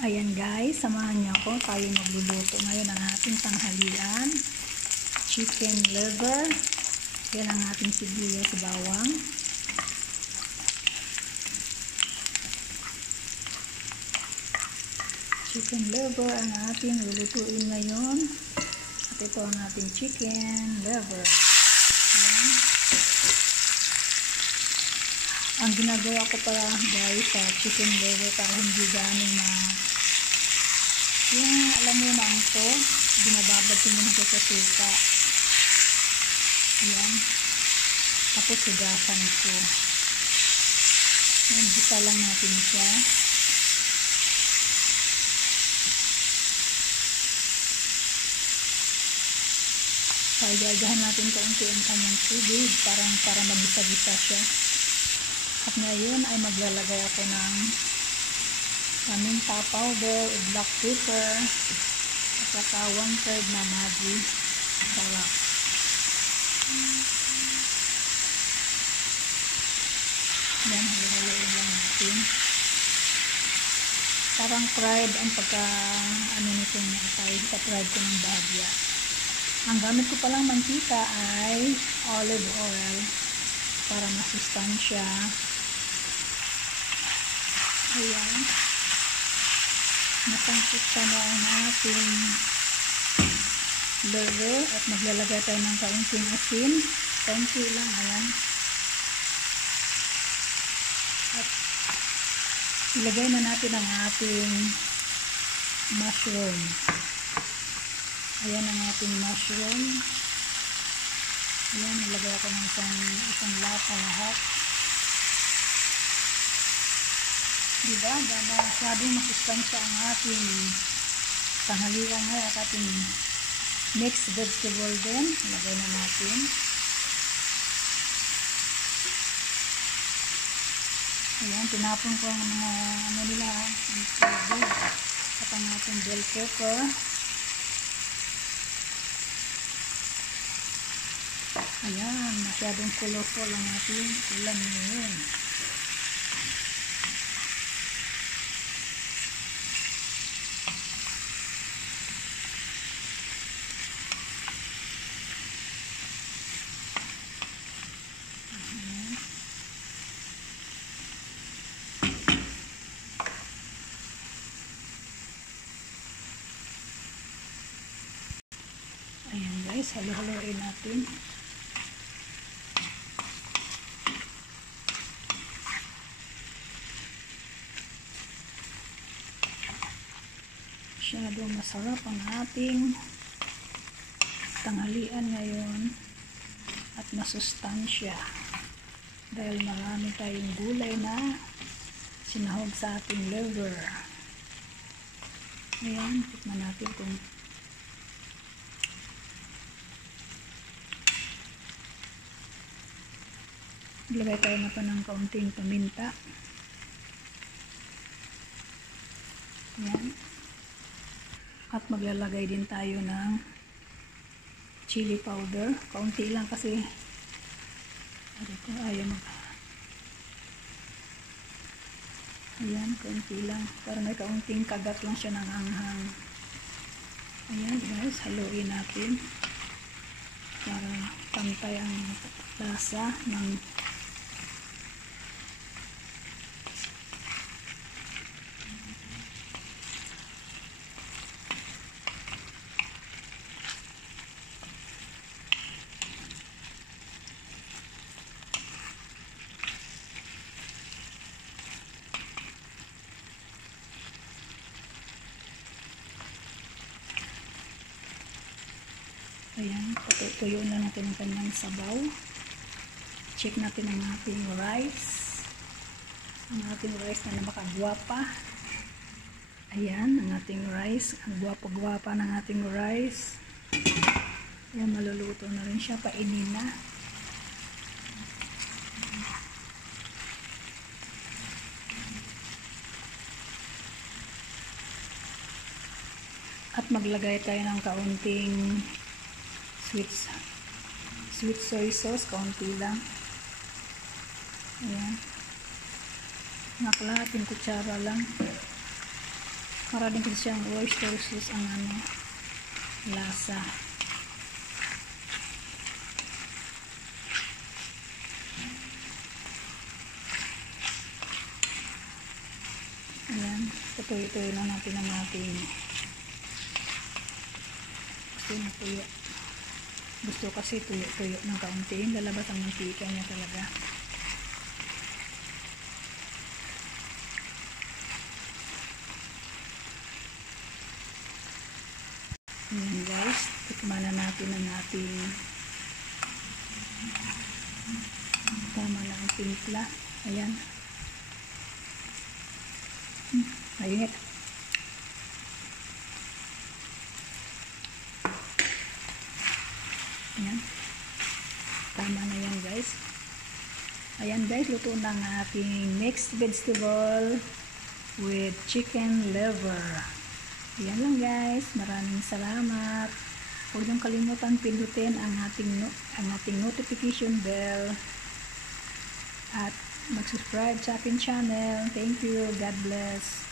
Ayan guys, samahan niyo ako. Tayo magluluto ngayon ng ating tanghalian. Chicken liver. Yan ang ating sibuyas, bawang. Chicken liver ang ating lulutuin ngayon. At ito ang ating chicken liver. Ayan. Ang ginagawa ko pala guys sa chicken liver para hindi ganong yung alam mo na ito, binababad ko muna siya sa suka. Ayan. Tapos hugasan ko. Ayan, gisa lang natin siya. Pagagahan natin kaunti ang kanyang tubig para magisa-gisa siya. At ngayon ay maglalagay ako ng paminta powder, black pepper, at saka 1/3 na Maggi sarap. Yan, halo-haloin lang natin. Parang fried ang nito niya, fried ko ng bahagya. Ang gamit ko palang mantika ay olive oil para masustansya. Ayan. Nasangkot na ang ating liver at maglalagay tayo ng kaunting asin. Kaunti lang, ayan. At ilagay na natin ang ating mushroom. Ayan ang ating mushroom. Ayan, ilagay ako ng isang lata lahat. Diba? Gana masyadong masustansya ang ating tanghalian ngayon at ating mixed vegetable din. Ilagay na natin. Ayan, tinapon ko ang mga nila, ang tubig at ang ating bell pepper. Ayan, masyadong colorful ang ating ulam ngayon. Ayan guys, halo-haloin natin. Masyadong masarap ang ating tanghalian ngayon at masustansya dahil marami tayong gulay na sinahog sa ating liver. Ayan, tikman natin kung ilagay tayo na pa ng kaunting paminta. Ayan. At maglalagay din tayo ng chili powder. Kaunti lang kasi ayaw ayan, kaunti lang. Para may kaunting kagat lang siya ng anghang. Ayan guys, haluin natin para pantay ang lasa ng ayan, tuyo na natin ang kanyang sabaw. Check natin ang ating rice. Ang ating rice na napakagwapa. Ayan, ang ating rice. Ang gwapa-gwapa ng ating rice. Ayan, maluluto na rin siya. Painin na. At maglagay tayo ng kaunting sweet soy sauce, kaunti lang. Ayan. Nakalahating kutsara lang. Para din kasi siyang oyster sauce ang ano, lasa. Ayan, tutuyo-tuyo lang natin ang ating tuyo. Gusto kasi tuyo-tuyo ng kaunti, lalabas ang mantika niya talaga. Ayan guys, tikman na natin ang ating tama na ang timpla. Ayan. Mainit. Ayan. Tama na yan guys. Ayan guys, luto na ang ating mixed vegetable with chicken liver. Yan lang guys. Maraming salamat. Huwag niyong kalimutan pindutin ang ating notification bell at mag-subscribe sa aking channel. Thank you. God bless.